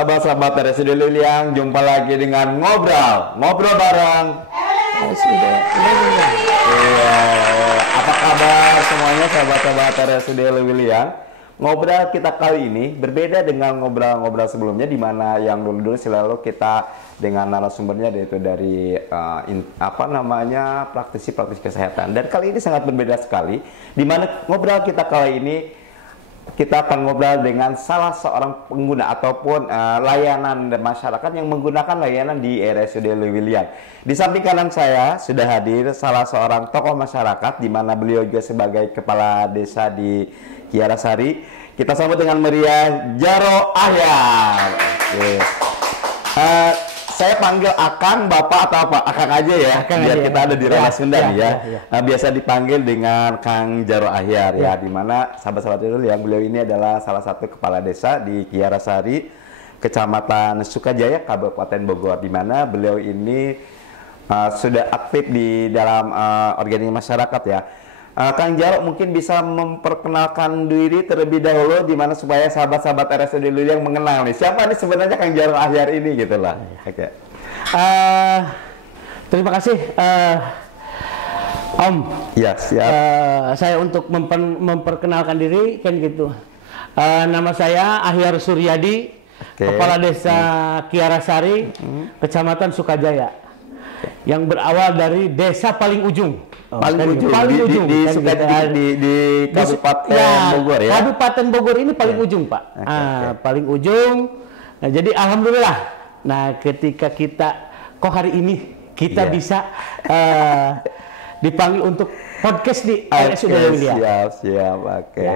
sahabat-sahabat RSUD Liliang, jumpa lagi dengan ngobrol bareng. Iya, apa kabar semuanya sahabat-sahabat RSUD Liliang? Ngobrol kita kali ini berbeda dengan ngobrol-ngobrol sebelumnya, di mana yang dulu selalu kita dengan narasumbernya yaitu dari praktisi kesehatan. Dan kali ini sangat berbeda sekali, di mana ngobrol kita kali ini kita akan ngobrol dengan salah seorang pengguna ataupun layanan masyarakat yang menggunakan layanan di RSUD Lewiliang. Di samping kanan saya sudah hadir salah seorang tokoh masyarakat, di mana beliau juga sebagai kepala desa di Kiara Sari. Kita sambut dengan meriah Jaro Ahyar. Saya panggil Akang, Bapak atau apa? Akang aja ya, Akang biar aja, kita ada di ranah Sunda ya. Biasa dipanggil dengan Kang Jaro Ahyar ya, di mana sahabat-sahabat itu yang beliau ini adalah salah satu kepala desa di Kiara Sari, Kecamatan Sukajaya, Kabupaten Bogor, di mana beliau ini sudah aktif di dalam organisasi masyarakat ya. Kang Jaro mungkin bisa memperkenalkan diri terlebih dahulu, di mana supaya sahabat-sahabat RSUD Liliang mengenal nih siapa nih sebenarnya Kang Jaro Ahyar ini gitu lah. Oke. Terima kasih Om. Ya, siap. Saya untuk memperkenalkan diri kan gitu. Nama saya Ahyar Suryadi, Kepala Desa Kiara Sari, Kecamatan Sukajaya. Yang berawal dari desa paling ujung. Paling ujung di Kabupaten Bogor ya. Kabupaten Bogor ini paling ujung, Pak. Paling ujung. Nah, jadi alhamdulillah. Nah, ketika kita hari ini kita bisa dipanggil untuk podcast di RSUD Lewiliang. Siap. Oke.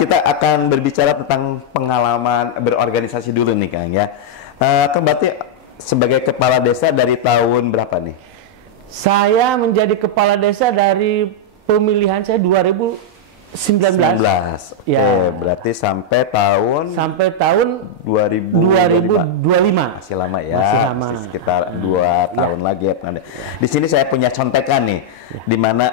Kita akan berbicara tentang pengalaman berorganisasi dulu nih, Kang ya. Kan berarti sebagai kepala desa dari tahun berapa nih? Saya menjadi kepala desa dari pemilihan saya 2019. Ya, berarti sampai tahun 2025. Masih lama ya. Masih lama. Masih sekitar 2 tahun lagi ya. Di sini saya punya contekan nih, di mana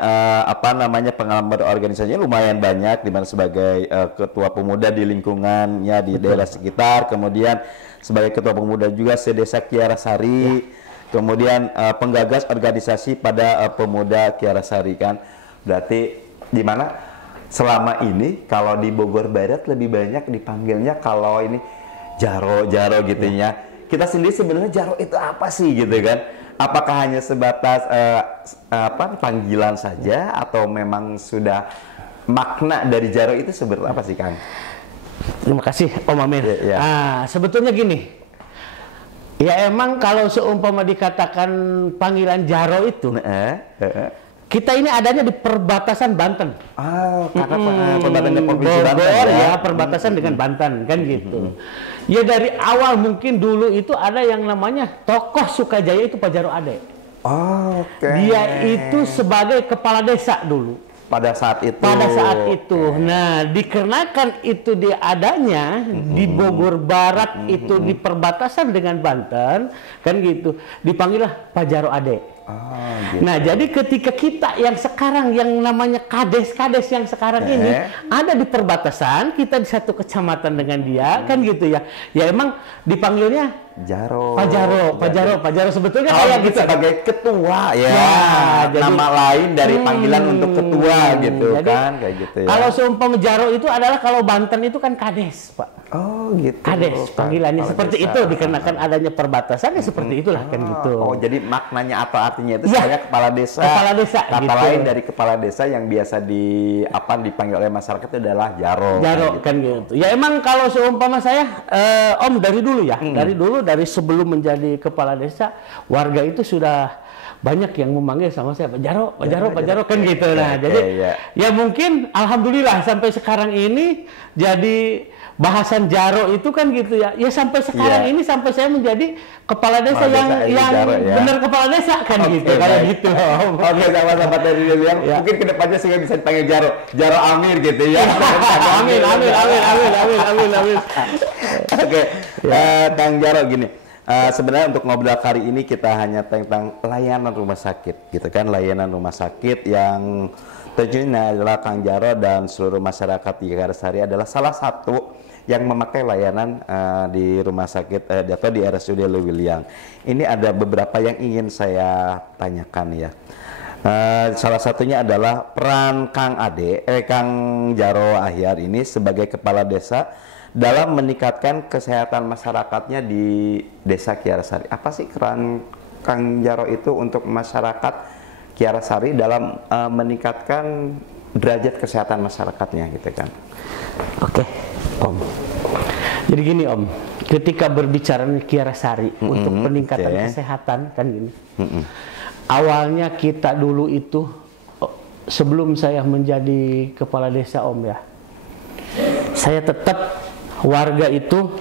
pengalaman berorganisasinya lumayan banyak, di mana sebagai ketua pemuda di lingkungannya di daerah sekitar, kemudian sebagai ketua pemuda juga sedesa Kiara Sari, kemudian penggagas organisasi pada pemuda Kiara Sari kan. Berarti di mana selama ini kalau di Bogor Barat lebih banyak dipanggilnya kalau ini Jaro gitu ya. Kita sendiri sebenarnya Jaro itu apa sih gitu kan? Apakah hanya sebatas panggilan saja atau memang sudah makna dari Jaro itu seperti apa sih, Kang? Terima kasih Om Amir. Sebetulnya gini, ya emang kalau seumpama dikatakan panggilan Jaro itu, kita ini adanya di perbatasan Banten. Perbatasan Provinsi Banten ya, perbatasan dengan Banten kan gitu. Ya dari awal mungkin dulu itu ada yang namanya tokoh Sukajaya itu Pak Jaro Ade. Dia itu sebagai kepala desa dulu. Pada saat itu. Nah, dikarenakan itu dia adanya di Bogor Barat itu di perbatasan dengan Banten, kan gitu. Dipanggillah Pak Jaro Ade. Gitu. Nah, jadi ketika kita yang sekarang yang namanya kades yang sekarang ini ada di perbatasan, kita di satu kecamatan dengan dia, kan gitu ya. Ya emang dipanggilnya Jaro. Pak Jaro sebetulnya kayak gitu sebagai ketua ya. Jadi, nama lain dari panggilan untuk ketua gitu jadi, kan kayak gitu ya. Kalau seumpama Jaro itu adalah kalau Banten itu kan kades, Pak. Gitu. Kades panggilannya seperti itu, dikarenakan adanya perbatasan ya seperti itulah kan gitu. Jadi maknanya atau artinya itu saya kepala desa. Kata gitu. lain dari kepala desa yang biasa dipanggil oleh masyarakat itu adalah Jaro kan gitu. Ya emang kalau seumpama saya Om dari dulu ya, dari sebelum menjadi kepala desa, warga itu sudah banyak yang memanggil sama saya Pak Jaro kan gitu. Nah, jadi ya mungkin alhamdulillah sampai sekarang ini jadi bahasan Jaro itu kan gitu ya. Ya sampai sekarang ini sampai saya menjadi kepala desa yang benar kepala desa kan gitu. Kalau gitu. Sahabat-sahabat dari Liliang, mungkin kedepannya saya bisa dipanggil Jaro Amir gitu ya. Amin. Kang Jaro gini. Sebenarnya untuk ngobrol kali ini kita hanya tentang layanan rumah sakit gitu kan, layanan rumah sakit yang Tentunya adalah Kang Jaro dan seluruh masyarakat di Garesari adalah salah satu yang memakai layanan di rumah sakit atau di RSUD Lewiliang. Ini ada beberapa yang ingin saya tanyakan ya. Salah satunya adalah peran Kang Jaro Ahyar ini sebagai kepala desa dalam meningkatkan kesehatan masyarakatnya di Desa Kiarasari. Apa sih peran Kang Jaro itu untuk masyarakat Kiarasari dalam meningkatkan derajat kesehatan masyarakatnya gitu kan? Oke, Om. Jadi gini Om, ketika berbicara Kiarasari untuk peningkatan kesehatan kan gini. Awalnya kita dulu itu sebelum saya menjadi kepala desa Om ya, saya tetap warga itu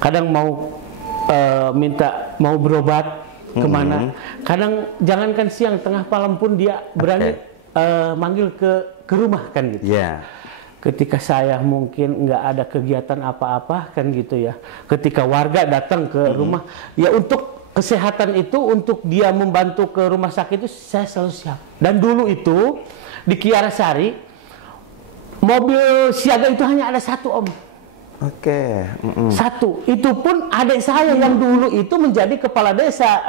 kadang mau mau berobat kemana, kadang jangankan siang tengah malam pun dia berani manggil ke rumah kan gitu. Ketika saya mungkin nggak ada kegiatan apa-apa kan gitu ya, ketika warga datang ke rumah ya untuk kesehatan itu, untuk dia membantu ke rumah sakit itu saya selalu siap. Dan dulu itu di Kiarasari mobil siaga itu hanya ada satu Om. Satu, itu pun adik saya yang dulu itu menjadi kepala desa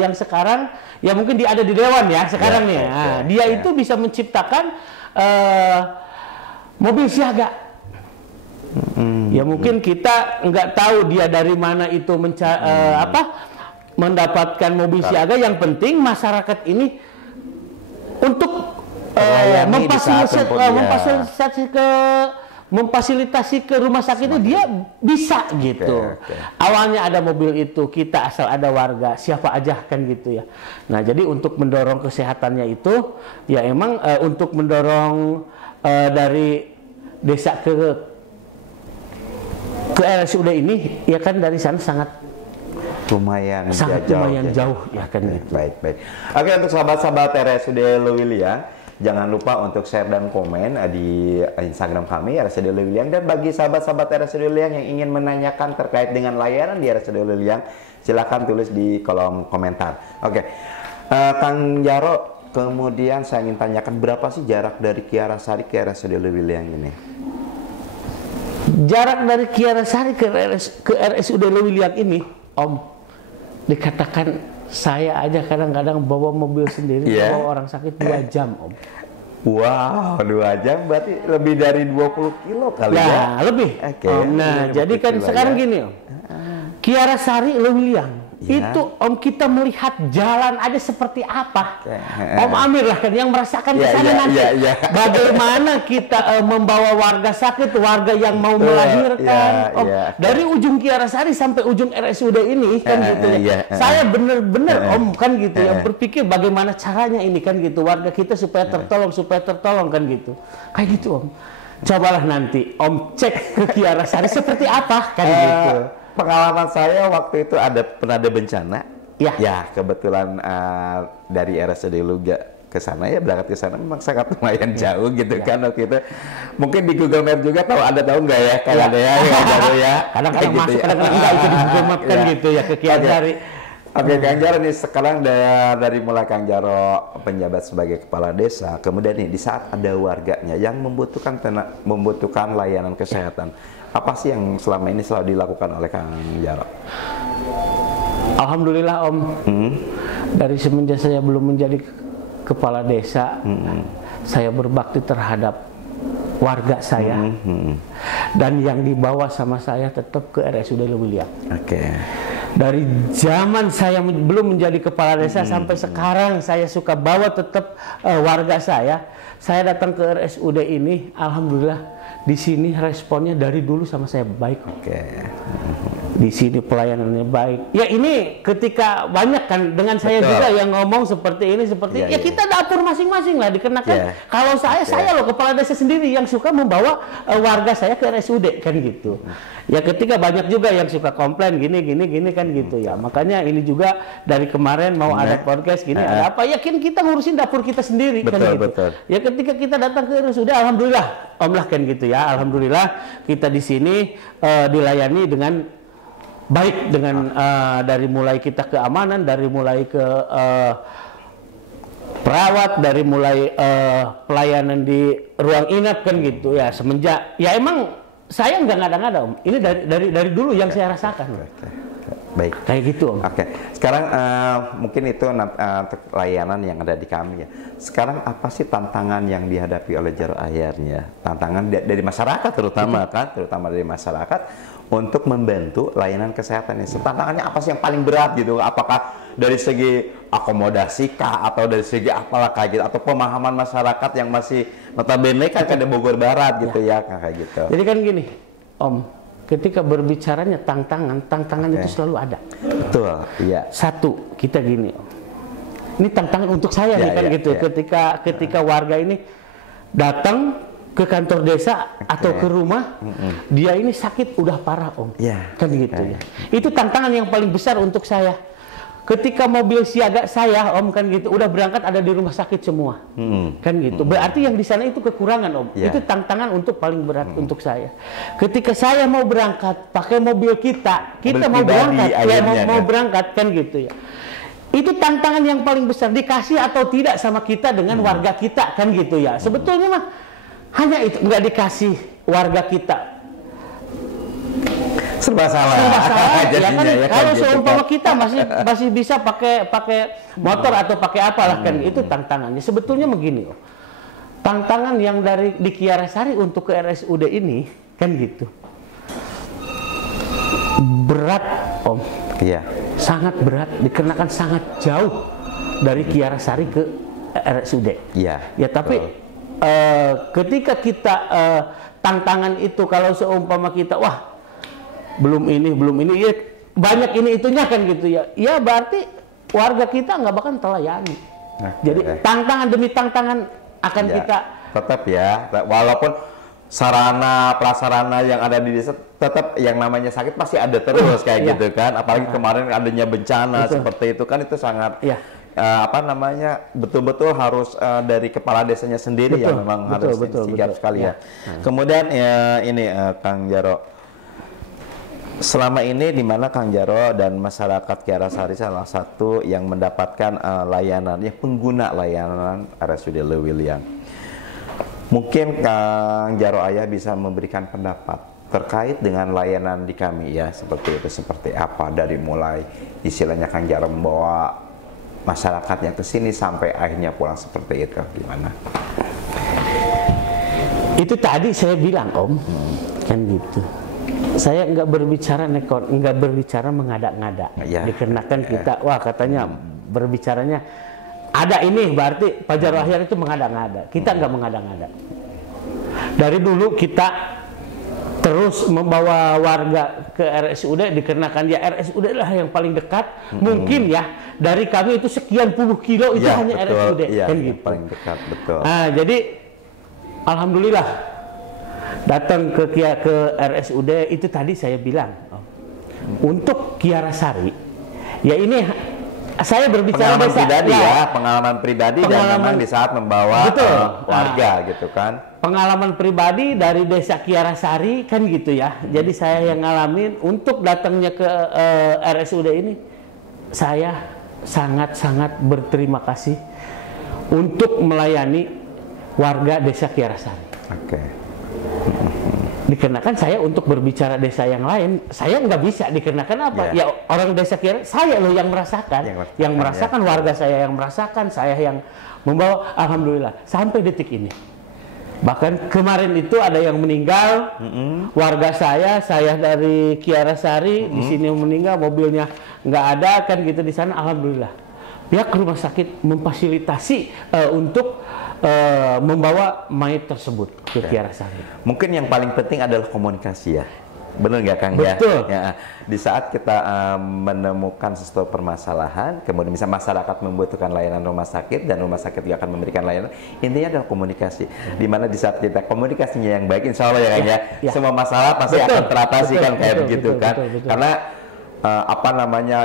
yang sekarang ya mungkin dia ada di dewan ya sekarang nih. Dia itu bisa menciptakan mobil siaga. Ya mungkin kita nggak tahu dia dari mana itu mendapatkan mobil siaga. Yang penting masyarakat ini untuk memfasilitasi ke rumah sakit itu dia bisa gitu. Awalnya ada mobil itu, kita asal ada warga, siapa aja kan gitu ya. Nah jadi untuk mendorong kesehatannya itu, ya emang untuk mendorong dari desa ke RSUD ini, ya kan dari sana sangat lumayan jauh ya kan. Baik. Oke, untuk sahabat-sahabat RSUD Lewiliang, jangan lupa untuk share dan komen di Instagram kami RSUD Lewiliang. Dan bagi sahabat-sahabat RSUD Lewiliang yang ingin menanyakan terkait dengan layanan di RSUD Lewiliang, silakan tulis di kolom komentar. Oke, Kang Jaro, kemudian saya ingin tanyakan berapa sih jarak dari Kiarasari ke RSUD Lewiliang ini? Jarak dari Kiarasari ke RSUD Lewiliang ini, Om, dikatakan saya aja kadang-kadang bawa mobil sendiri, bawa orang sakit 2 jam Om. Wow, 2 jam berarti lebih dari 20 kilo kali ya? Lebih. Nah, jadi kan sekarang gini Om, Kiarasari Lewiliang itu Om, kita melihat jalan aja seperti apa. Om Amir lah kan yang merasakan kesana nanti. Bagaimana kita membawa warga sakit, warga yang mau melahirkan, Om, dari ujung Kiarasari sampai ujung RSUD ini kan gitu ya. Saya bener-bener Om kan gitu ya berpikir bagaimana caranya ini kan gitu, warga kita supaya tertolong kan gitu. Kayak gitu Om. Cobalah nanti Om cek ke Kiarasari seperti apa kan gitu. Pengalaman saya waktu itu pernah ada bencana. Ya kebetulan dari RSUD Luga ke sana ya, berangkat ke sana memang sangat lumayan jauh gitu kan waktu itu. Mungkin di Google Map juga tahu nggak ya kalau ada ya jauh ya. Kadang-kadang masuk, kadang-kadang enggak itu di Google Map kan gitu ya ke Kiarasari. Oke, Kang Jaro nih sekarang dari mulai Kang Jaro penjabat sebagai kepala desa, kemudian nih di saat ada warganya yang membutuhkan layanan kesehatan, apa sih yang selama ini selalu dilakukan oleh Kang Jaro? Alhamdulillah Om, dari semenjak saya belum menjadi kepala desa, saya berbakti terhadap warga saya, dan yang dibawa sama saya tetap ke RSUD Lewiliang. Dari zaman saya belum menjadi kepala desa sampai sekarang saya suka bawa tetap warga saya datang ke RSUD ini. Alhamdulillah di sini responnya dari dulu sama saya baik. Di sini pelayanannya baik. Ya ini ketika banyak kan dengan saya juga yang ngomong seperti ini ya kita dapur masing-masing lah dikenakan. Kalau saya loh kepala desa sendiri yang suka membawa warga saya ke RSUD kan gitu. Ya ketika banyak juga yang suka komplain gini kan gitu ya. Makanya ini juga dari kemarin mau ada podcast gini ada apa ya kita ngurusin dapur kita sendiri kan gitu. Ya ketika kita datang ke RSUD alhamdulillah Om lah kan gitu ya. Alhamdulillah kita di sini dilayani dengan baik dengan dari mulai kita keamanan, dari mulai ke perawat, dari mulai pelayanan di ruang inap kan gitu ya, semenjak ya emang saya nggak ngada-ngada Om, ini dari dulu yang saya rasakan. Baik, kayak gitu Om. Oke, sekarang mungkin itu layanan yang ada di kami ya. Sekarang apa sih tantangan yang dihadapi oleh Jaro Ayarnya? Tantangan dari masyarakat terutama kan, terutama dari masyarakat untuk membantu layanan kesehatan ini. Tantangannya apa sih yang paling berat gitu? Apakah dari segi akomodasi kah, atau dari segi apalah kayak gitu, atau pemahaman masyarakat yang masih notabene kan ada Bogor Barat gitu ya kayak gitu. Jadi kan gini Om, ketika berbicaranya tantangan itu selalu ada. Betul, iya. Satu, kita gini Om, ini tantangan untuk saya nih kan gitu. Ketika warga ini datang ke kantor desa atau ke rumah, dia ini sakit udah parah Om, kan gitu ya. Itu tantangan yang paling besar untuk saya. Ketika mobil siaga saya Om kan gitu udah berangkat ada di rumah sakit semua, kan gitu. Berarti yang di sana itu kekurangan Om. Itu tantangan untuk paling berat untuk saya. Ketika saya mau berangkat pakai mobil kita mau berangkat, mau berangkat kan gitu ya. Itu tantangan yang paling besar, dikasih atau tidak sama kita dengan warga kita kan gitu ya. Sebetulnya mah hanya itu, nggak dikasih warga kita. Serba salah. Ya kan, kalau seumpama kita masih bisa pakai motor atau pakai apalah kan, itu tantangannya. Sebetulnya begini loh. Tantangan yang di Kiarasari untuk ke RSUD ini kan gitu. Berat Om. Iya. Sangat berat, dikarenakan sangat jauh dari Kiarasari ke RSUD. Iya. Ya tapi ketika kita tantangan itu, kalau seumpama kita belum ini ya, banyak ini itunya kan gitu ya, ya berarti warga kita nggak bakal terlayani. Jadi tantangan demi tantangan akan kita tetap ya, walaupun sarana prasarana yang ada di desa tetap yang namanya sakit pasti ada terus kayak gitu kan, apalagi kemarin adanya bencana seperti itu kan, itu sangat betul-betul harus dari kepala desanya sendiri yang memang harus sigap sekali ya. Kemudian ini Kang Jaro, selama ini di mana Kang Jaro dan masyarakat Kiarasari salah satu yang mendapatkan layanan, pengguna layanan RSUD Lewiliang. Mungkin Kang Jaro Ayah bisa memberikan pendapat terkait dengan layanan di kami ya, seperti itu, seperti apa dari mulai istilahnya Kang Jaro membawa masyarakatnya ke sini sampai akhirnya pulang seperti itu, gimana? Itu tadi saya bilang Om, kan gitu. Saya nggak berbicara mengada-ngada, dikarenakan kita katanya berbicaranya ada ini, berarti Pak Jaro Ayar itu mengada-ngada. Kita nggak mengada-ngada. Dari dulu kita terus membawa warga ke RSUD, dikarenakan ya RSUD lah yang paling dekat. Mungkin ya dari kami itu sekian puluh kilo itu hanya RSUD kan gitu. Paling dekat, betul. Nah, jadi alhamdulillah datang ke RSUD itu tadi saya bilang untuk Kiarasari ya, ini saya berbicara pengalaman pribadi pengalaman pribadi dan memang di saat membawa warga gitu kan, pengalaman pribadi dari desa Kiarasari kan gitu ya. Jadi saya yang ngalamin untuk datangnya ke RSUD ini, saya sangat-sangat berterima kasih untuk melayani warga desa Kiarasari. Dikarenakan saya untuk berbicara desa yang lain, saya nggak bisa, dikarenakan apa? Ya orang desa Kiarasari, saya loh yang merasakan, warga saya yang merasakan, saya yang membawa, alhamdulillah sampai detik ini. Bahkan kemarin itu ada yang meninggal, warga saya dari Kiarasari di sini meninggal, mobilnya nggak ada kan gitu di sana, alhamdulillah. Pihak rumah sakit memfasilitasi untuk membawa mayat tersebut ke Kiarasari. Mungkin yang paling penting adalah komunikasi ya. Benar nggak Kang? Betul. Ya, di saat kita menemukan sesuatu permasalahan, kemudian misalnya masyarakat membutuhkan layanan rumah sakit dan rumah sakit juga akan memberikan layanan, intinya adalah komunikasi. Di mana di saat kita komunikasinya yang baik, insya Allah ya Kang ya, semua masalah pasti akan teratasi kan kayak begitu kan. Karena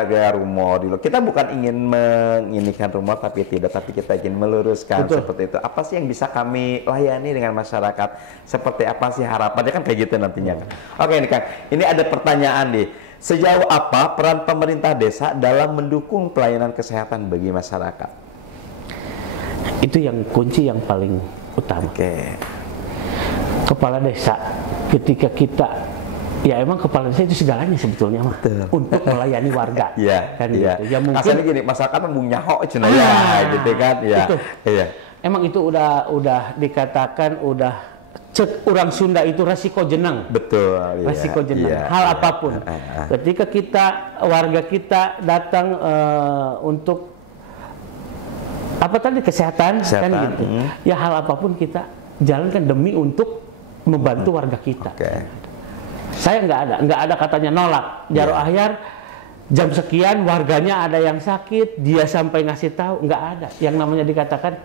gaya rumor dulu. Kita bukan ingin menginikan rumor tapi kita ingin meluruskan seperti itu. Apa sih yang bisa kami layani dengan masyarakat? Seperti apa sih harapannya kan kayak gitu nantinya kan. Oke ini Kang, ini ada pertanyaan nih. Sejauh apa peran pemerintah desa dalam mendukung pelayanan kesehatan bagi masyarakat? Itu yang kunci yang paling utama. Kepala desa, ketika kita, ya emang kepala desa itu segalanya sebetulnya mah untuk melayani warga. Kan gitu. Ya mungkin asalnya gini, masyarakat punya hak cina ya, gitu kan. Itu. Emang itu udah dikatakan udah cek orang Sunda itu resiko jenang. Betul. Resiko jenang. Hal apapun. Ketika warga kita datang untuk apa tadi kesehatan. Kan gitu. Ya hal apapun kita jalankan demi untuk membantu warga kita. Saya nggak ada katanya nolak. Jaro Ahyar jam sekian warganya ada yang sakit, dia sampai ngasih tahu, nggak ada. Yang namanya dikatakan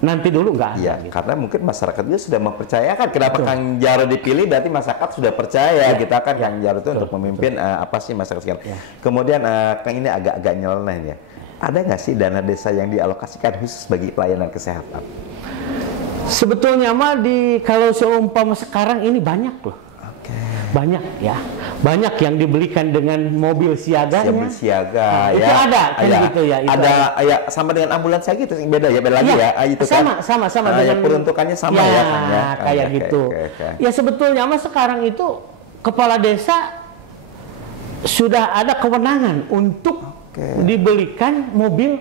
nanti dulu, nggak ada. Gitu. Karena mungkin masyarakatnya sudah mempercayakan. Kenapa Kang Jaro dipilih? Berarti masyarakat sudah percaya. Kita kan Kang Jaro itu untuk memimpin apa sih masyarakat sekarang. Kemudian Kang ini agak nyeleneh ya. Ada nggak sih dana desa yang dialokasikan khusus bagi pelayanan kesehatan? Sebetulnya mah kalau seumpama sekarang ini banyak loh. Banyak ya, banyak yang dibelikan dengan mobil siaganya. Mobil siaga, itu ada kan gitu ya. Itu ada ya sama dengan ambulans saya gitu, beda lagi ya. Itu sama dengan peruntukannya sama ya. Kayak gitu. Ya sebetulnya mah sekarang itu kepala desa sudah ada kewenangan untuk dibelikan mobil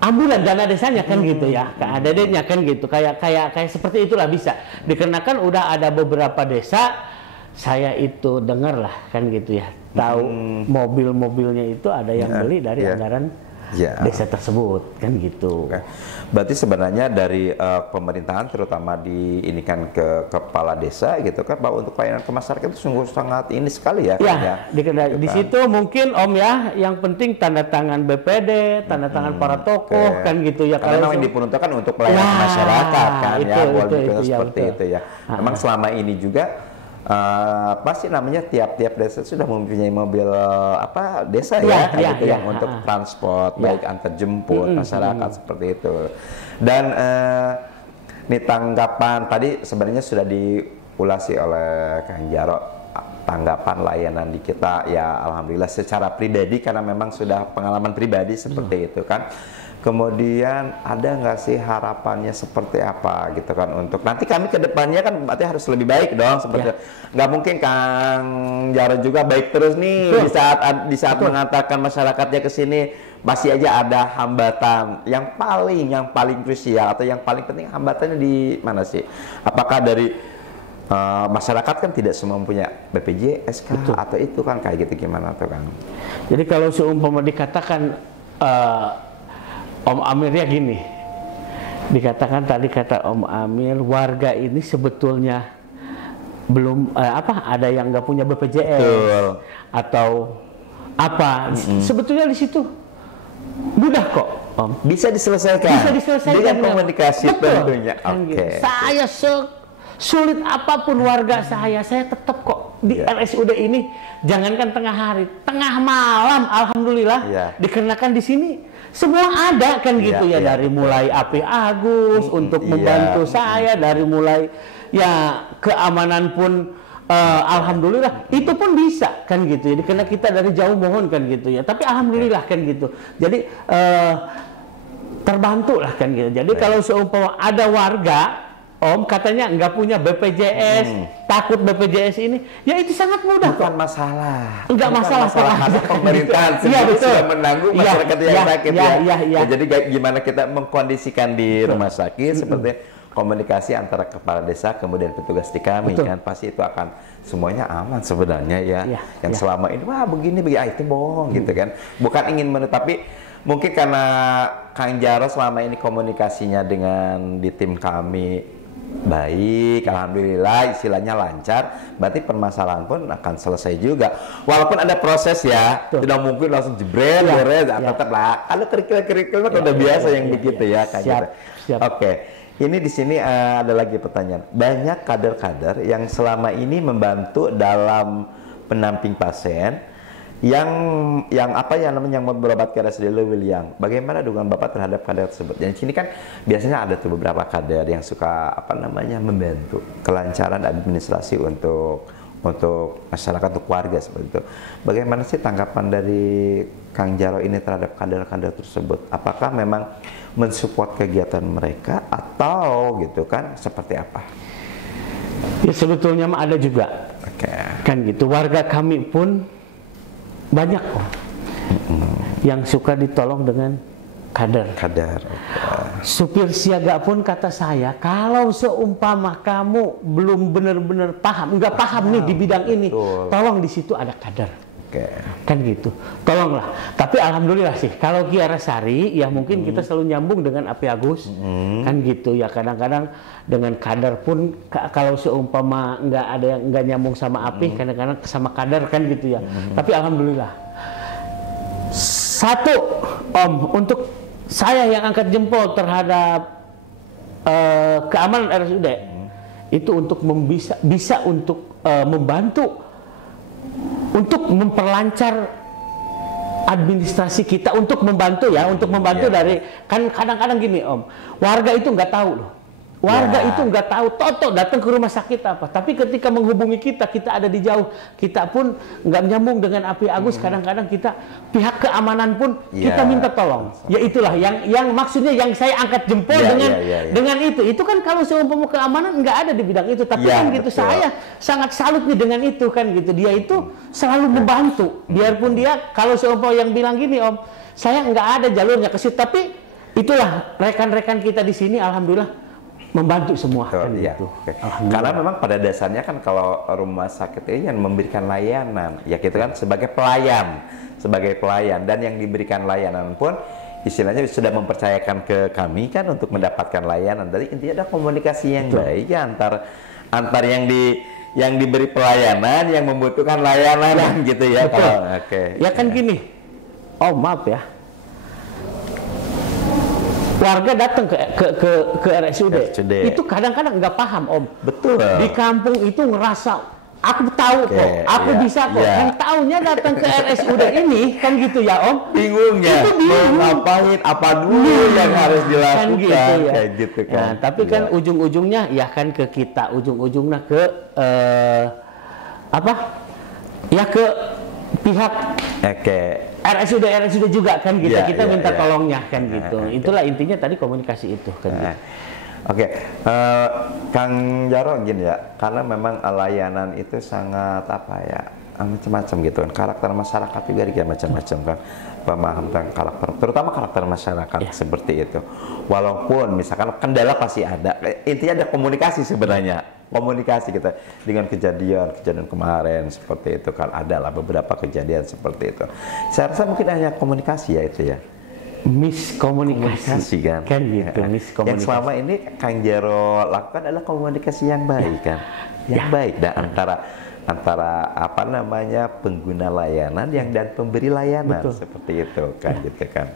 ambulan dana desanya kan gitu ya, KADD-nya kan gitu, kayak seperti itulah bisa. Dikarenakan udah ada beberapa desa, saya itu dengar lah kan gitu ya, tahu mobil-mobilnya itu ada yang beli dari anggaran desa tersebut kan gitu. Berarti sebenarnya dari pemerintahan terutama di ini kan ke kepala desa gitu kan, bahwa untuk pelayanan ke masyarakat itu sungguh sangat ini sekali ya. Di situ mungkin Om ya, yang penting tanda tangan BPD, tanda tangan para tokoh kan gitu ya. Karena yang diperuntukkan untuk pelayanan masyarakat kan seperti itu ya. Memang selama ini juga pasti namanya tiap desa sudah mempunyai mobil desa gitu yang untuk transport baik antar jemput masyarakat seperti itu. Dan ini tanggapan tadi sebenarnya sudah diulasi oleh Kang Jaro, tanggapan layanan di kita ya alhamdulillah secara pribadi karena memang sudah pengalaman pribadi seperti itu kan. Kemudian ada nggak sih harapannya seperti apa gitu kan untuk nanti kami ke depannya kan berarti harus lebih baik dong seperti nggak mungkin Kang Jaro juga baik terus nih di saat mengatakan masyarakatnya ke sini masih aja ada hambatan yang paling krusial atau yang paling penting hambatannya di mana sih? Apakah dari masyarakat kan tidak semua punya BPJS atau itu kan kayak gitu gimana tuh Kang? Jadi kalau seumpama dikatakan Om Amir ya gini, dikatakan tadi kata Om Amir, warga ini sebetulnya belum ada yang nggak punya BPJS atau apa. Sebetulnya di situ mudah kok Om, bisa diselesaikan dengan komunikasi tentunya. Saya sulit apapun warga saya tetap kok di RSUD ini, jangankan tengah hari, tengah malam alhamdulillah dikarenakan di sini semua ada kan gitu ya, dari mulai AP Agus untuk membantu saya, dari mulai ya keamanan pun alhamdulillah itu pun bisa kan gitu ya, karena kita dari jauh mohon kan gitu ya, tapi alhamdulillah kan gitu, jadi terbantu lah kan gitu. Jadi kalau seumpama ada warga Om katanya nggak punya BPJS, takut BPJS ini, ya itu sangat mudah. Bukan masalah. Nggak masalah. Karena pemerintahan sendiri sudah menanggung masyarakat yang sakit ya. Jadi gimana kita mengkondisikan di rumah sakit seperti komunikasi antara kepala desa kemudian petugas di kami kan pasti itu akan semuanya aman sebenarnya ya. Yang selama ini wah begini itu bohong gitu kan. Bukan ingin tapi mungkin karena Kang Jaro selama ini komunikasinya dengan di tim kami baik, alhamdulillah istilahnya lancar, berarti permasalahan pun akan selesai juga. Walaupun ada proses ya, tidak mungkin langsung jebret, tetaplah. Kalau kerikil udah biasa yang begitu ya, kayak gitu. Oke, ini di sini ada lagi pertanyaan. Banyak kader-kader yang selama ini membantu dalam pendamping pasien yang berobat ke RSUD Leuwiliang. Bagaimana dukungan Bapak terhadap kader tersebut? Dan di sini kan biasanya ada tuh beberapa kader yang suka membantu kelancaran administrasi untuk untuk masyarakat, untuk warga seperti itu. Bagaimana sih tanggapan dari Kang Jarot ini terhadap kader-kader tersebut? Apakah memang mensupport kegiatan mereka atau gitu kan seperti apa? Ya sebetulnya mah ada juga. Kan gitu. Warga kami pun banyak kok yang suka ditolong dengan kader. Supir siaga pun kata saya, kalau seumpama kamu belum benar-benar paham, nggak paham nih di bidang ini, tolong di situ ada kader. Kan gitu, tolonglah. Tapi alhamdulillah sih, kalau Ki Arasari ya mungkin kita selalu nyambung dengan Api Agus, kan gitu ya. Kadang-kadang dengan kader pun kalau seumpama nggak ada yang nggak nyambung sama Api, kadang-kadang sama kader kan gitu ya. Tapi alhamdulillah. Satu, Om, untuk saya yang angkat jempol terhadap keamanan RSUD itu untuk bisa untuk membantu untuk memperlancar administrasi kita, untuk membantu ya, untuk membantu dari kan kadang-kadang gini Om, warga itu nggak tahu loh. Warga itu nggak tahu, toto datang ke rumah sakit apa. Tapi ketika menghubungi kita ada di jauh, kita pun nggak nyambung dengan Api Agus. Kadang-kadang kita pihak keamanan pun kita minta tolong. Ya itulah yang maksudnya yang saya angkat jempol dengan itu. Itu kan kalau seumpama keamanan nggak ada di bidang itu. Tapi kan gitu saya sangat salut nih dengan itu kan gitu. Dia itu selalu membantu. Biarpun dia kalau seumpama yang bilang gini Om, saya nggak ada jalurnya ke situ. Tapi itulah rekan-rekan kita di sini, alhamdulillah membantu semua kan gitu. Karena memang pada dasarnya kan kalau rumah sakit ini yang memberikan layanan ya gitu kan sebagai pelayan dan yang diberikan layanan pun istilahnya sudah mempercayakan ke kami kan untuk mendapatkan layanan. Jadi intinya ada komunikasi yang baik ya antar yang diberi pelayanan yang membutuhkan layanan gitu ya. Ya kan gini. Oh maaf ya. Warga datang ke RSUD. Itu kadang-kadang nggak paham Om. Betul. Di kampung itu ngerasa aku tahu kok, aku bisa kok. Yang taunya datang ke RSUD ini kan gitu ya Om. Bingungnya. Itu bingung. Ngapain apa dulu yang harus dilakukan kan gitu ya. Kayak gitu kan. Nah, tapi kan ujung-ujungnya ya kan ke kita, ujung-ujungnya ke apa? Ya ke pihak RSUD juga kan gitu. Kita minta tolongnya kan gitu. Itulah intinya tadi komunikasi itu kan gitu. Kang Jarot gini ya, karena memang layanan itu sangat apa ya, macam-macam gitu kan. Karakter masyarakat juga dia macam-macam kan. Pemaham tentang karakter, terutama karakter masyarakat seperti itu. Walaupun misalkan kendala pasti ada, intinya ada komunikasi sebenarnya. Komunikasi kita dengan kejadian kemarin seperti itu kan, adalah beberapa kejadian seperti itu. Saya rasa mungkin hanya komunikasi ya itu ya. Miskomunikasi kan gitu. Miskomunikasi. Yang selama ini Kang Jarot lakukan adalah komunikasi yang baik kan, baik dan antara apa namanya pengguna layanan dan pemberi layanan. Seperti itu kan gitu kan.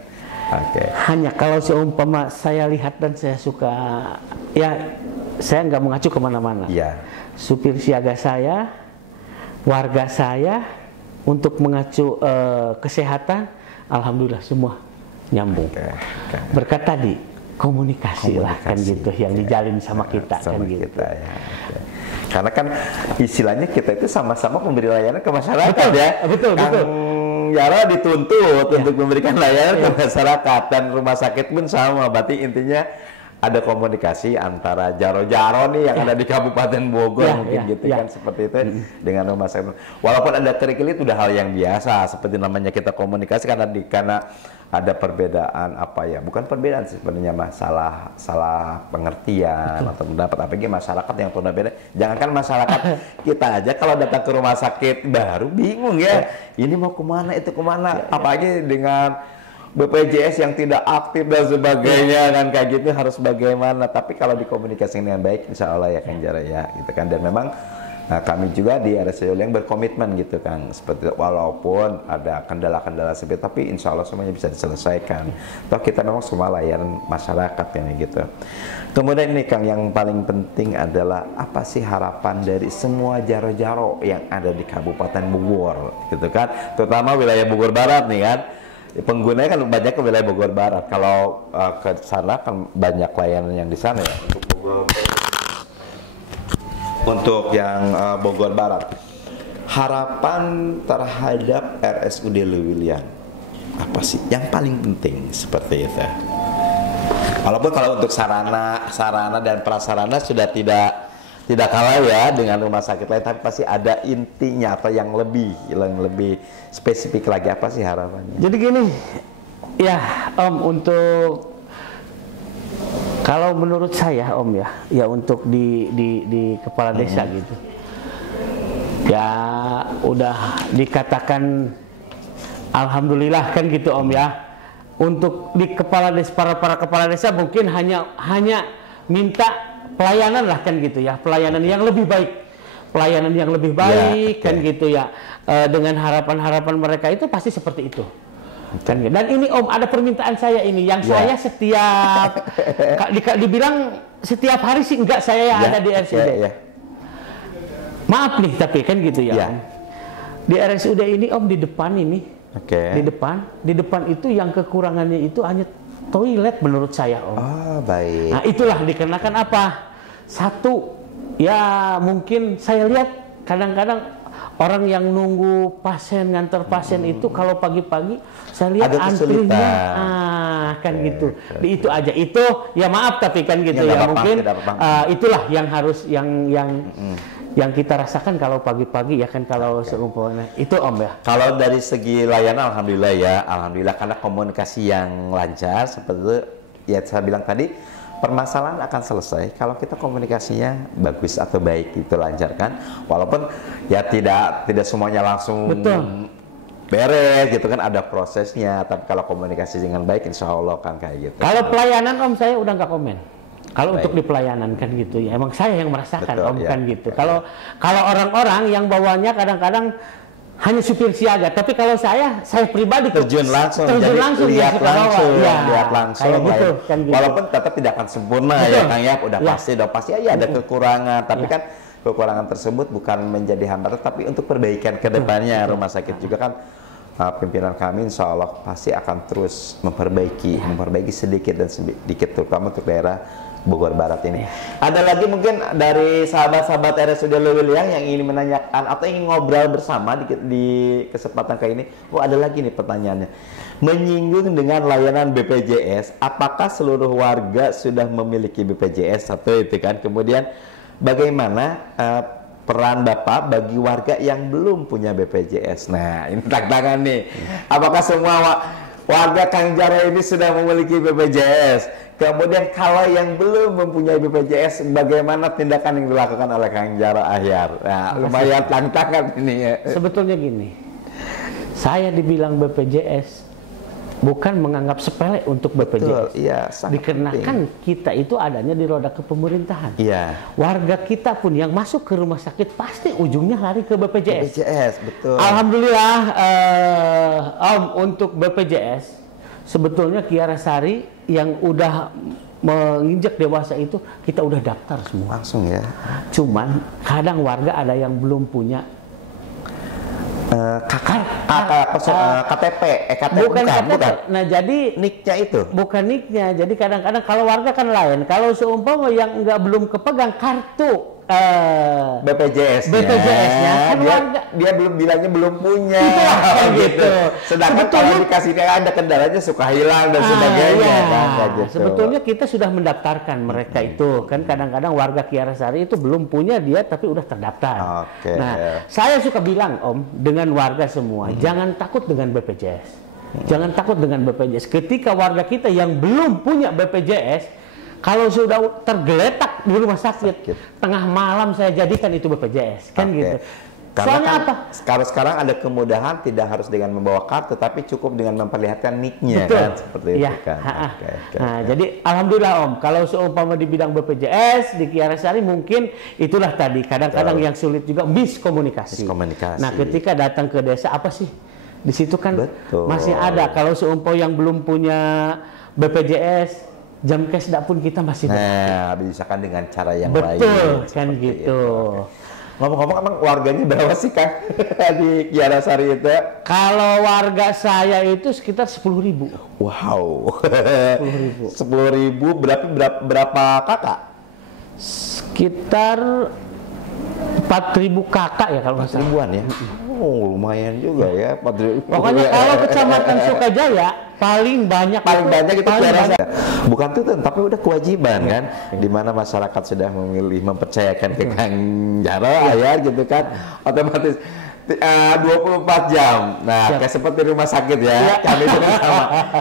Hanya kalau seumpama saya lihat dan saya suka ya, saya nggak mengacu kemana-mana. Supir siaga saya, warga saya untuk mengacu kesehatan, alhamdulillah semua nyambung. Berkat tadi komunikasi lah kan gitu yang dijalin sama kita kan gitu. Karena kan istilahnya kita itu sama-sama memberi layanan ke masyarakat Betul. Jarot dituntut untuk memberikan layanan ke masyarakat dan rumah sakit pun sama. Berarti intinya ada komunikasi antara Jarot nih yang ada di Kabupaten Bogor mungkin gitu kan seperti itu dengan rumah sakit. Walaupun ada kerikil itu udah hal yang biasa seperti namanya kita komunikasi karena ada perbedaan bukan perbedaan sebenarnya salah pengertian atau pendapat apalagi masyarakat yang berbeda. Jangankan masyarakat kita aja kalau datang ke rumah sakit baru bingung ya. Ini mau kemana itu kemana apalagi dengan BPJS yang tidak aktif dan sebagainya kan kayak gitu harus bagaimana. Tapi kalau dikomunikasikan dengan baik insya Allah ya Kang Jarot ya gitu kan. Dan memang kami juga di RSUD yang berkomitmen gitu kan seperti itu. Walaupun ada kendala-kendala seperti tapi insya Allah semuanya bisa diselesaikan. Toh kita memang semua layanan masyarakat kan gitu. Kemudian ini Kang yang paling penting adalah apa sih harapan dari semua Jarot-Jarot yang ada di Kabupaten Bogor gitu kan, terutama wilayah Bogor Barat nih kan. Penggunanya kan banyak ke wilayah Bogor Barat. Kalau ke sana kan banyak layanan yang di sana ya untuk yang Bogor Barat. harapan terhadap RSUD Lewiliang apa sih yang paling penting seperti itu? Walaupun kalau untuk sarana dan prasarana sudah tidak kalah ya dengan rumah sakit lain, tapi pasti ada intinya atau yang lebih spesifik lagi, apa sih harapannya? Jadi gini, ya Om, untuk kalau menurut saya Om ya untuk di kepala desa gitu, ya udah dikatakan alhamdulillah kan gitu Om ya. Untuk di kepala desa, para kepala desa mungkin hanya minta pelayanan lah kan gitu ya, pelayanan yang lebih baik, kan gitu ya. Dengan harapan mereka itu pasti seperti itu. Dan ini Om, ada permintaan saya ini yang saya setiap dibilang setiap hari sih enggak, saya ada di RSUD. Maaf nih tapi kan gitu ya Om. Di RSUD ini Om, di depan ini, di depan itu yang kekurangannya itu hanya toilet menurut saya Om. Oh, baik. Nah itulah dikarenakan apa? Satu, ya mungkin saya lihat kadang-kadang orang yang nunggu pasien, nganter pasien itu kalau pagi-pagi saya lihat antrinya, kan gitu. Di itu aja itu, ya maaf tapi kan gitu ya mungkin itulah yang harus yang kita rasakan kalau pagi-pagi ya kan, kalau seumpamanya itu Om ya. Kalau dari segi layanan alhamdulillah karena komunikasi yang lancar seperti itu ya, saya bilang tadi permasalahan akan selesai kalau kita komunikasinya bagus atau baik, itu lancarkan, walaupun ya tidak semuanya langsung beres gitu kan, ada prosesnya, tapi kalau komunikasi dengan baik insya Allah kan kayak gitu. Kalau pelayanan Om, saya udah nggak komen. Kalau untuk di pelayanan kan gitu ya, emang saya yang merasakan Om kan gitu. Kalau orang-orang yang bawanya kadang-kadang hanya supir siaga, tapi kalau saya pribadi terjun langsung lihat langsung betul, kan gitu. Walaupun tetap tidak akan sempurna ya Kang ya, udah pasti ya ada kekurangan, tapi kan kekurangan tersebut bukan menjadi hambatan, tapi untuk perbaikan ke depannya rumah sakit juga kan. Pimpinan kami insya Allah pasti akan terus memperbaiki sedikit dan sedikit, terutama untuk daerah Bogor Barat ini. Ada lagi mungkin dari sahabat-sahabat RSUD Lewiliang yang ingin menanyakan atau ingin ngobrol bersama di kesempatan kali ini? Oh, ada lagi nih pertanyaannya. Menyinggung dengan layanan BPJS, apakah seluruh warga sudah memiliki BPJS? Satu itu kan. Kemudian bagaimana peran Bapak bagi warga yang belum punya BPJS? Nah, ini tantangan nih. Apakah semua warga Kang Jarwo ini sudah memiliki BPJS? Kemudian kalau yang belum mempunyai BPJS, bagaimana tindakan yang dilakukan oleh Kang Jarwo Ahyar? Nah, lumayan tantangan ini ya. Sebetulnya gini, saya dibilang BPJS bukan menganggap sepele untuk BPJS. Dikarenakan kita itu adanya di roda kepemerintahan. Warga kita pun yang masuk ke rumah sakit pasti ujungnya lari ke BPJS. Betul. Alhamdulillah untuk BPJS sebetulnya Kiara Sari yang udah menginjak dewasa itu kita udah daftar semua. Langsung ya. Cuman kadang warga ada yang belum punya KTP, bukan. Nah jadi niknya itu bukan niknya. Jadi kadang-kadang kalau warga kan lain. Kalau seumpama yang belum kepegang kartu BPJS-nya, kan dia belum bilangnya belum punya, gitu. Sedangkan kalau dikasih ada kendalanya suka hilang dan sebagainya. Gitu. Sebetulnya kita sudah mendaftarkan mereka itu kan, kadang-kadang warga Kiara Sari itu belum punya dia tapi udah terdaftar. Nah, saya suka bilang Om dengan warga semua, jangan takut dengan BPJS. Jangan takut dengan BPJS. Ketika warga kita yang belum punya BPJS, kalau sudah tergeletak di rumah sakit, tengah malam saya jadikan itu BPJS, kan gitu. Soalnya kan apa? Sekarang ada kemudahan, tidak harus dengan membawa kartu, tapi cukup dengan memperlihatkan nicknya, kan seperti itu kan. Jadi alhamdulillah Om, kalau seumpama di bidang BPJS di Kiara Sari mungkin itulah tadi kadang-kadang yang sulit juga miskomunikasi. Nah, ketika datang ke desa apa sih? Di situ kan masih ada. Kalau seumpama yang belum punya BPJS, jam kesda pun kita masih bisa dengan cara yang lain. Betul, kan gitu. Ngomong-ngomong, emang warganya berapa sih Kang di Kiara Sari itu? Kalau warga saya itu sekitar 10.000. Wow. 10.000. 10.000 berapa kakak? Sekitar 4.000 kakak ya kalau nggak salah. Ribuan ya. Oh, lumayan juga ya. 4.000. Pokoknya kalau Kecamatan Sukajaya paling banyak itu paling banyak. Bukan tuntutan tapi udah kewajiban kan, di mana masyarakat sudah memilih mempercayakan ke Kang Jaro ya gitu kan, otomatis 24 jam. Nah, kayak seperti rumah sakit ya.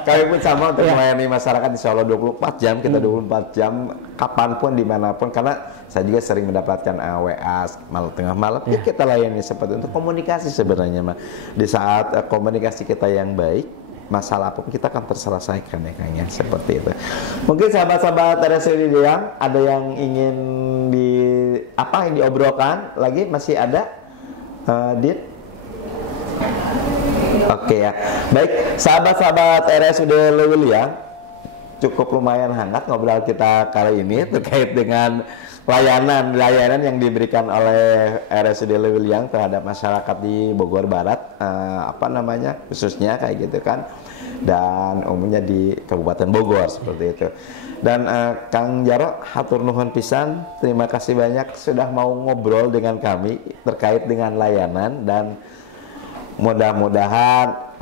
Kami pun sama untuk melayani masyarakat insya Allah 24 jam, kita 24 jam kapanpun dimanapun, karena saya juga sering mendapatkan WA malam tengah malam, ya kita layani seperti untuk komunikasi sebenarnya mah. Di saat komunikasi kita yang baik, masalah apapun kita akan terselesaikan ya Kang ya, seperti itu. Mungkin sahabat-sahabat RSUD yang ada yang ingin diobrolkan lagi, masih ada Dit? Oke ya. Baik, sahabat-sahabat RSUD Lewiliang, cukup lumayan hangat ngobrol kita kali ini terkait dengan layanan yang diberikan oleh RSUD Lewiliang terhadap masyarakat di Bogor Barat, khususnya kayak gitu kan, dan umumnya di Kabupaten Bogor seperti itu. Dan Kang Jaro, hatur nuhun pisan, terima kasih banyak sudah mau ngobrol dengan kami terkait dengan layanan, dan mudah-mudahan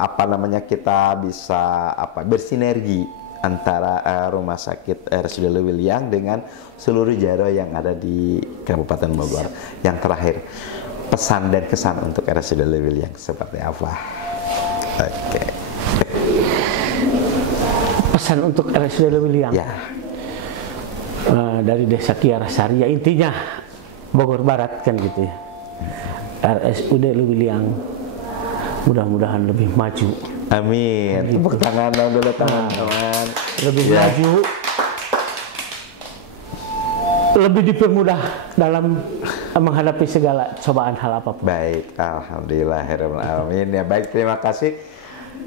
kita bisa bersinergi antara rumah sakit RSUD Lewiliang dengan seluruh Jaro yang ada di Kabupaten Bogor. Yang terakhir, pesan dan kesan untuk RSUD Lewiliang seperti apa? Oke. Pesan untuk RSUD Lewiliang ya. Dari Desa Kiara Sari ya, intinya Bogor Barat kan gitu ya. RSUD Lewiliang mudah-mudahan lebih maju. Amin. Tepuk tangan dong dulu teman-teman. Lebih maju, lebih dipermudah dalam menghadapi segala cobaan hal apapun. Baik, alhamdulillahirobbilalamin. Ya baik, terima kasih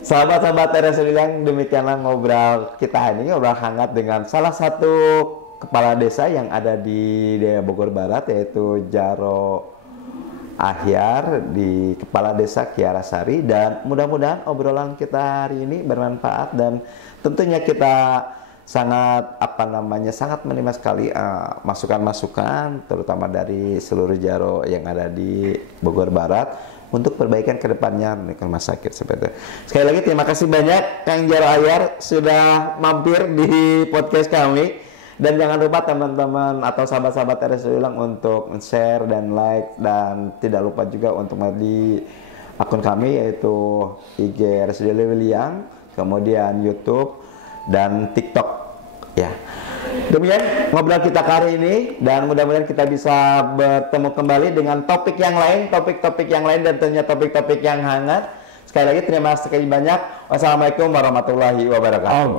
sahabat-sahabat RSUD yang demikianlah ngobrol kita ini, ngobrol hangat dengan salah satu kepala desa yang ada di daerah Bogor Barat, yaitu Jaro Ahyar, di Kepala Desa Kiara Sari. Dan mudah-mudahan obrolan kita hari ini bermanfaat, dan tentunya kita sangat sangat menerima sekali masukan-masukan terutama dari seluruh Jaro yang ada di Bogor Barat untuk perbaikan kedepannya di rumah sakit seperti itu. Sekali lagi terima kasih banyak Kang Jaro Ahyar sudah mampir di podcast kami. Dan jangan lupa teman-teman atau sahabat-sahabat RSUD untuk share dan like, dan tidak lupa juga untuk di akun kami yaitu IG RSUD Lewiliang, kemudian YouTube dan TikTok ya. Demikian ngobrol kita kali ini, dan mudah-mudahan kita bisa bertemu kembali dengan topik yang lain, topik-topik yang lain, dan tentunya topik-topik yang hangat. Sekali lagi terima kasih banyak. Wassalamualaikum warahmatullahi wabarakatuh.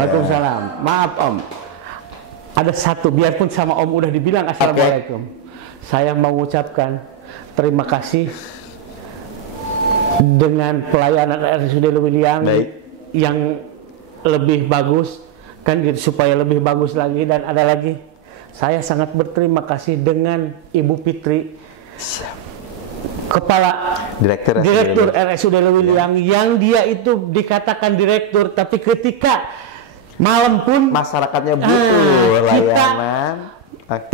Waalaikumsalam. Maaf Om, ada satu, biarpun sama Om udah dibilang assalamualaikum, saya mau ucapkan terima kasih dengan pelayanan RSUD Lewiliang yang lebih bagus kan gitu, supaya lebih bagus lagi. Dan ada lagi, saya sangat berterima kasih dengan Ibu Fitri, Kepala Direktur RSUD Lewiliang, yang dia itu dikatakan direktur, tapi ketika malam pun masyarakatnya butuh layanan,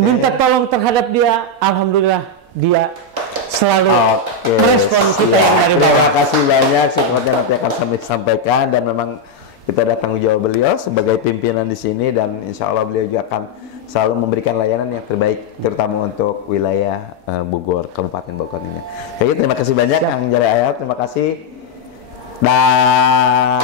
minta tolong terhadap dia, alhamdulillah dia selalu merespon kita yang dari bawah. Terima kasih banyak, sepertinya nanti akan kami sampaikan, dan memang kita ada tanggung jawab beliau sebagai pimpinan di sini, dan insya Allah beliau juga akan selalu memberikan layanan yang terbaik, terutama untuk wilayah Bogor, Kabupaten Bogor ini. Jadi terima kasih banyak Kang Jaro Ahyar, terima kasih. Dan